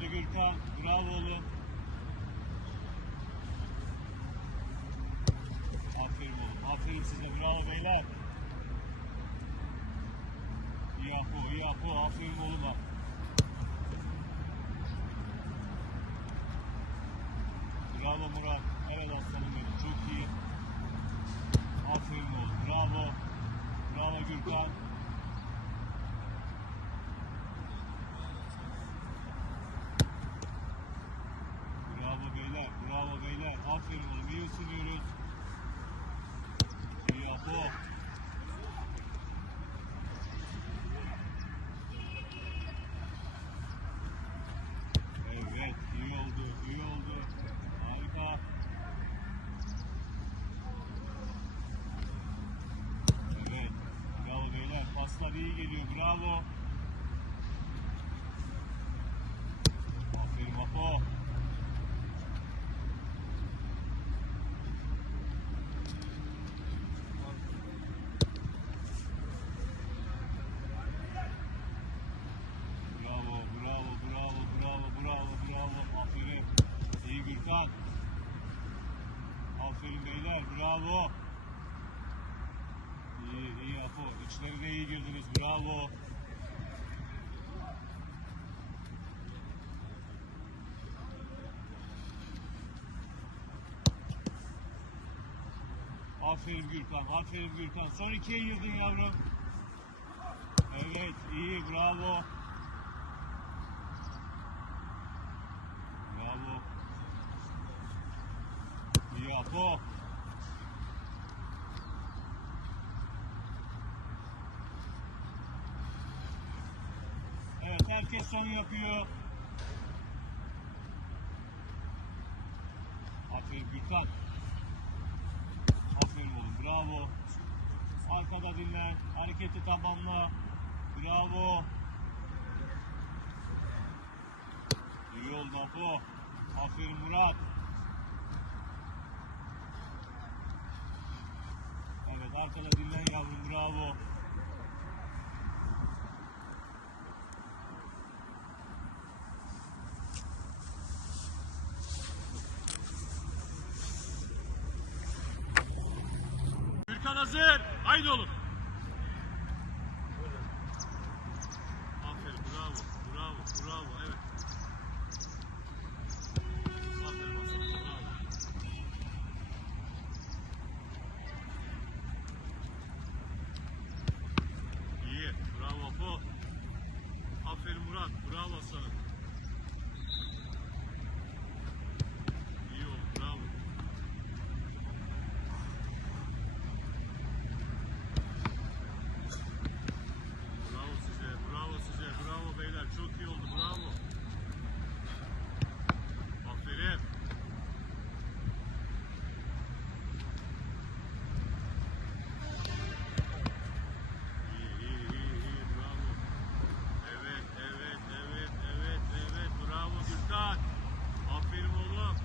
gördü Gürkan. Bravo oğlum. Aferin oğlum. Aferin size. Bravo beyler. İyi Apo. Aferin oğluma. Bravo Murat. Evet aslanım benim. Çok iyi. Aferin oğlum. Bravo. Bravo Gürkan. Bravo beyler. Bravo beyler. Aferin oğlum. İyi ısınıyoruz. İyi Apo. Evet, iyi oldu, iyi oldu. Harika. Evet, bravo beyler. Paslar iyi geliyor, bravo. Aferin Apo. Bravo, bravo, bravo, bravo, bravo, bravo. Aferin. İyi Gürkan. Aferin beyler, bravo. Apo. İçlerine iyi girdiniz, bravo. Aferin Gürkan, aferin Gürkan. Son ikiye girdin yavrum. Evet, iyi, bravo. Bravo. İyi Son yapıyor. Aferin Gürkan. Aferin oğlum bravo. Arkada dinlen. Hareketi tamamla. Bravo. İyi oldu Apo. Aferin Murat. Evet arkada dinlen yavrum bravo. Gürkan hazır. Haydi oğlum. Aferin bravo. Bravo. Bravo. Evet. Aferin aslanım, bravo. İyi. Bravo Apo. Aferin Murat. Bravo aslanım. İyi oldu. Bravo. Bravo size. Bravo size. Bravo beyler. Çok iyi oldu. Bravo. Aferin. İyi, iyi, iyi, iyi. Bravo. Evet, evet, evet, evet, evet. Bravo Gürkan. Aferin oğlum.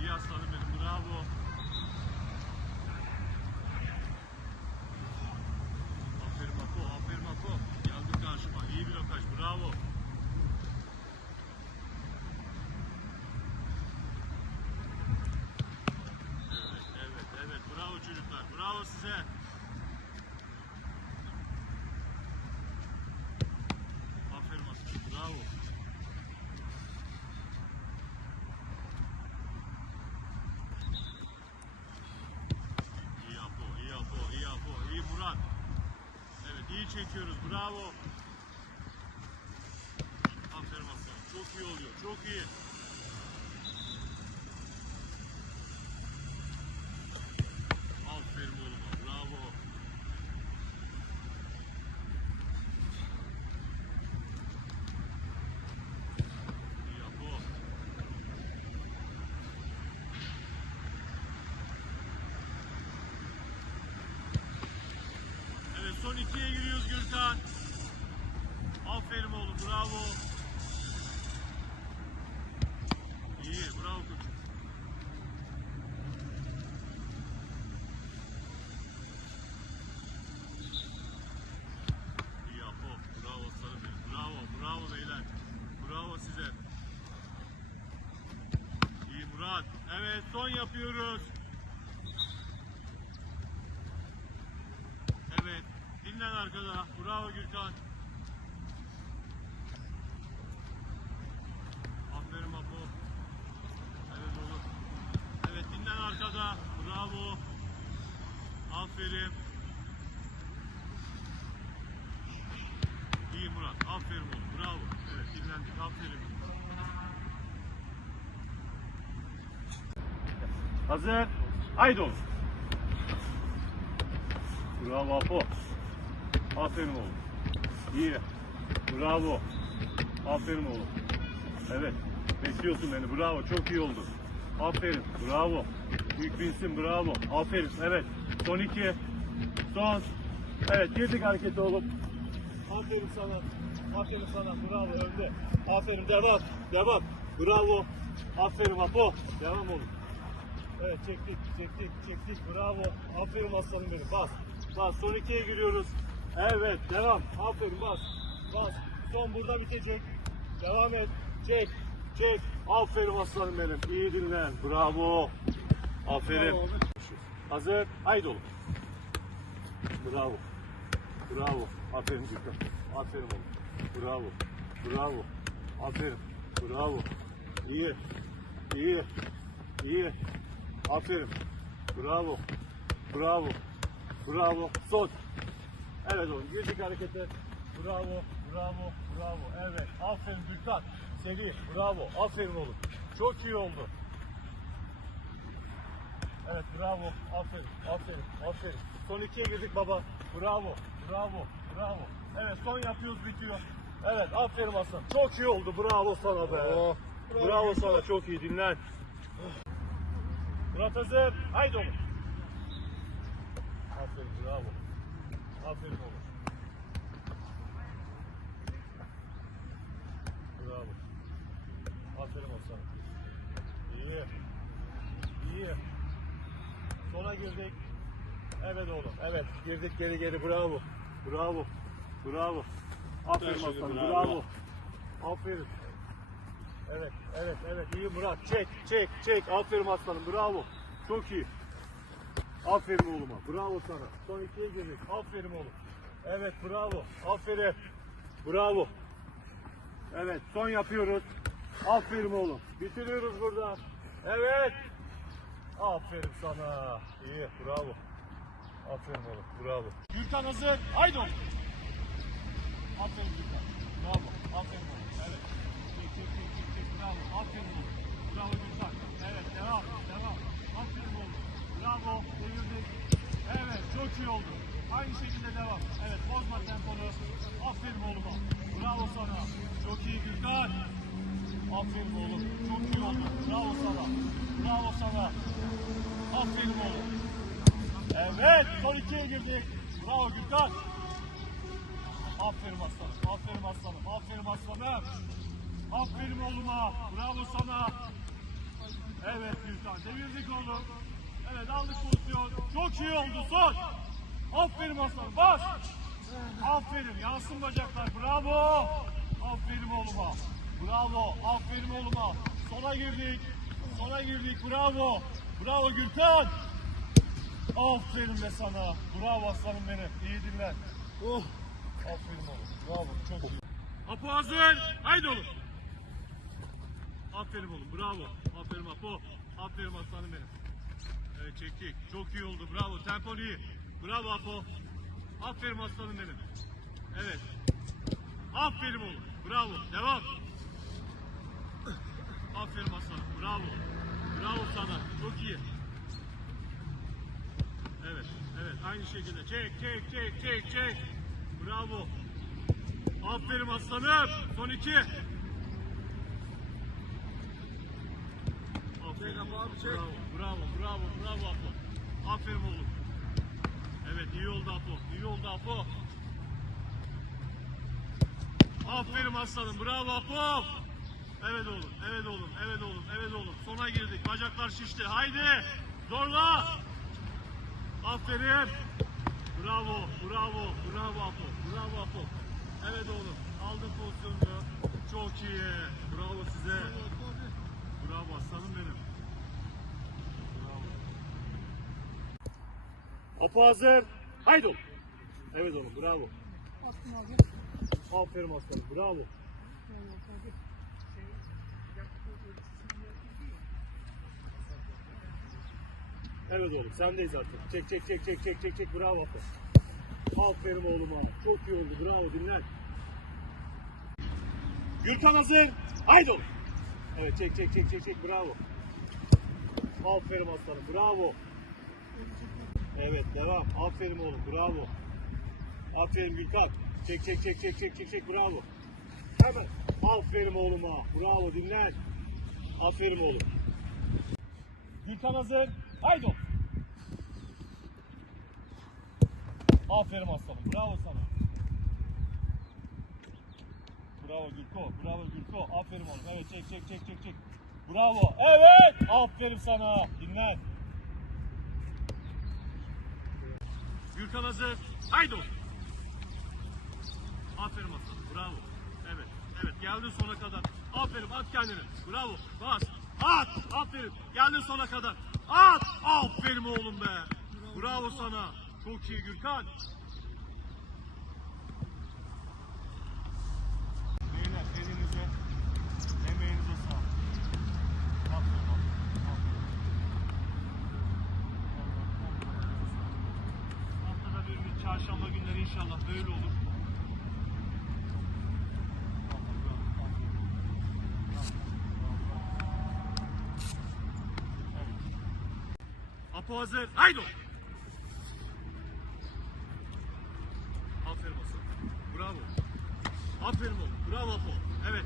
İyi aslanım benim. Bravo. Aferin Apo, aferin Apo. Geldin karşıma. İyi bir lokaj. Bravo. Evet, evet, evet. Bravo çocuklar. Bravo size. Aferin aslanım. Bravo. İyi Apo, iyi Apo, iyi Apo, iyi Murat. Evet, iyi çekiyoruz. Bravo. Aferin aslanım. Çok iyi oluyor. Çok iyi. Aferin oğluma. Bravo. İyi Apo. Evet son ikiye giriyoruz Gürkan. Aferin oğlum bravo. İyi bravo koçum. İyi Apo. Bravo sarı benim. Bravo bravo beyler. Bravo son yapıyoruz. Evet. Dinlen arkada. Bravo Gürkan. Aferin Apo. Evet oğlum. Evet dinlen arkada. Bravo. Aferin. İyi Murat. Aferin oğlum. Bravo. Evet dinlendik. Aferin. Hazır. Haydi oğlum. Bravo Apo. Aferin oğlum. İyi. Bravo. Aferin oğlum. Evet. Bekliyorsun beni. Bravo. Çok iyi oldu. Aferin. Bravo. Büyük binsin. Bravo. Aferin. Evet. Son iki. Son. Evet. Girdik harekete oğlum. Aferin sana. Aferin sana. Bravo. Önde. Aferin. Devam. Devam. Bravo. Aferin Apo. Devam oğlum. Evet çektik, çektik, çektik. Bravo. Aferin aslanım benim. Bas. Bas. Son ikiye giriyoruz. Evet. Devam. Aferin. Bas. Bas. Son burada bitecek. Devam et. Çek. Çek. Aferin aslanım benim. İyi dinlen. Bravo. Aferin. Hazır. Haydi oğlum. Bravo. Bravo. Aferin Gürkan. Aferin oğlum. Bravo. Bravo. Aferin. Bravo. İyi. İyi. İyi. Aferin. Bravo. Bravo. Bravo. Son. Evet oğlum girdik harekete. Bravo. Bravo. Bravo. Evet. Aferin Gürkan. Seri. Bravo. Aferin oğlum. Çok iyi oldu. Evet bravo. Aferin. Aferin. Aferin. Son ikiye girdik baba. Bravo. Bravo. Bravo. Evet son yapıyoruz bitiyor. Evet aferin Hasan. Çok iyi oldu. Bravo sana be. Oh, bravo bravo sana. Çok iyi. Dinlen. Murat hazır. Haydi oğlum. Aferin bravo. Aferin oğlum. Bravo. Aferin Hasan. İyi. İyi. Sona girdik. Evet oğlum. Evet. Girdik geri geri. Bravo. Bravo. Bravo. Aferin ederim. Bravo. Aferin. Evet, evet, evet. İyi Murat. Çek, çek, çek. Aferin aslanım. Bravo. Çok iyi. Aferin oğluma. Bravo sana. Son ikiye girdik. Aferin oğlum. Evet, bravo. Aferin. Bravo. Evet, son yapıyoruz. Aferin oğlum. Bitiriyoruz burada. Evet. Aferin sana. İyi, bravo. Aferin oğlum, bravo. Gürkan hazır. Haydi oğlum. Aferin Gürkan. Bravo. Aferin oğlum. Evet. Çek, çek, çek, çek, çek. Bravo. Aferin oğlum. Bravo Gürkan. Evet, devam, devam. Aferin oğlum. Bravo. Devirdik. Evet, çok iyi oldu. Aynı şekilde devam. Evet, bozma temponu. Aferin oğluma. Bravo sana. Çok iyi Gürkan. Aferin oğlum. Çok iyi oldu. Bravo sana. Bravo sana. Aferin oğlum. Evet, son ikiye girdik. Bravo Gürkan. Aferin aslanım. Aferin aslanım. Aferin aslanım. Aferin oğluma. Bravo sana. Evet Gülkan. Devirdik oğlum. Evet aldık pozisyon. Çok iyi oldu son. Aferin aslanım. Bas. Aferin. Yansın bacaklar. Bravo. Aferin oğluma. Bravo. Aferin oğluma. Sona girdik. Sona girdik. Bravo. Bravo Gürkan. Aferin be sana. Bravo aslanım benim. İyi dinlen. Oh. Aferin oğlum. Bravo. Çok iyi. Apo hazır. Haydi oğlum. Aferin oğlum. Bravo. Aferin Apo. Aferin aslanım benim. Evet çektik. Çok iyi oldu. Bravo. Tempon iyi. Bravo Apo. Aferin aslanım benim. Evet. Aferin oğlum. Bravo. Devam. Aferin aslanım. Bravo. Bravo sana. Çok iyi. Evet, evet aynı şekilde. Çek, çek, çek, çek, çek. Bravo. Aferin aslanım. Son iki. Aferin. Bravo, bravo, bravo, bravo Apo. Aferin oğlum. Evet iyi oldu Apo. İyi oldu Apo. Aferin aslanım. Bravo Apo. Evet oğlum, evet oğlum, evet oğlum, evet oğlum. Sona girdik. Bacaklar şişti. Haydi. Zorla. Aferin. Bravo, bravo, bravo Apo, bravo Apo. Evet oğlum, aldın pozisyonunu. Çok iyi. Bravo size. Bravo aslanım benim. Apo hazır. Haydi oğlum. Evet oğlum bravo. Attım. Aferin aslanım bravo. Evet oğlum sendeyiz artık. Çek çek çek çek çek çek çek bravo Apo. Aferin oğluma. Çok iyi oldu bravo dinlen. Gürkan hazır. Haydi oğlum. Evet çek çek çek çek çek bravo. Aferin aslanım bravo. Evet devam. Aferin oğlum bravo. Aferin Gürkan. Çek çek çek çek çek çek çek bravo. Hemen. Aferin oğluma. Bravo dinlen. Aferin oğlum. Gürkan hazır. Haydi oğlum. Aferin aslanım. Bravo sana. Bravo Gürko. Bravo Gürko. Aferin oğlum. Evet çek çek çek çek çek. Bravo. Evet. Aferin sana. Dinlen. Gürkan hazır. Haydi. Aferin aslanım. Bravo. Evet. Evet. Geldin sona kadar. Aferin. At kendini. Bravo. Bas. At. Aferin. Geldin sona kadar. At. Aferin oğlum be. Bravo sana. Çok iyi Gürkan. Günleri inşallah böyle olur. Apo hazır. Haydi. Aferin Hasan. Bravo. Aferin oğlum. Bravo Apo. Evet.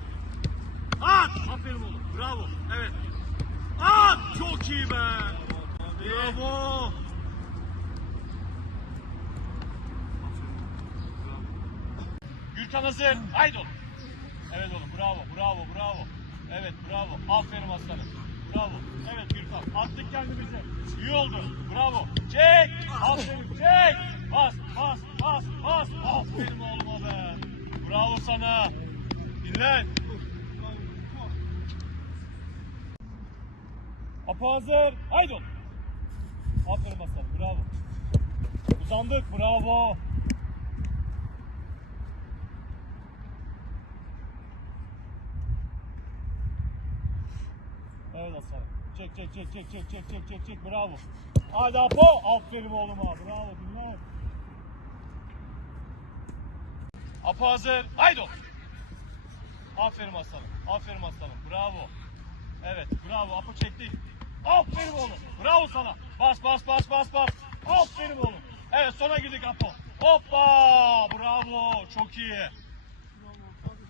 At. Aferin oğlum. Bravo. Evet. At. Çok iyi be. Bravo. Hazır. Haydi oğlum. Evet oğlum. Bravo. Bravo. Bravo. Evet. Bravo. Aferin aslanım. Bravo. Evet Gürkan. Attık kendimizi. İyi oldu. Bravo. Çek. Aferin. Çek. Bas. Bas. Bas. Bas. Aferin oğluma be. Bravo sana. Dinlen. Apo hazır. Haydi oğlum. Aferin aslanım. Bravo. Uzandık. Bravo. Evet aslanım. Çek çek çek çek çek çek çek çek çek bravo. Hadi Apo. Aferin oğluma. Bravo dinle. Apo hazır. Haydi oğlum. Aferin aslanım. Aferin aslanım. Bravo. Evet bravo. Apo çekti. Aferin oğlum. Bravo sana. Bas bas bas bas bas. Aferin oğlum. Evet sona girdik Apo. Hoppa. Bravo. Çok iyi. Bravo abi.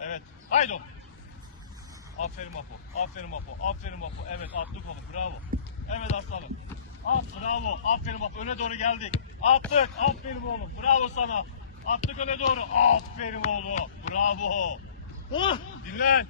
Evet. Haydi oğlum. Aferin Apo. Aferin Apo. Aferin Apo. Evet attık oğlum. Bravo. Evet aslanım. At bravo. Aferin Apo. Öne doğru geldik. Attık. Aferin oğlum. Bravo sana. Attık öne doğru. Aferin oğlum. Bravo. Dinlen.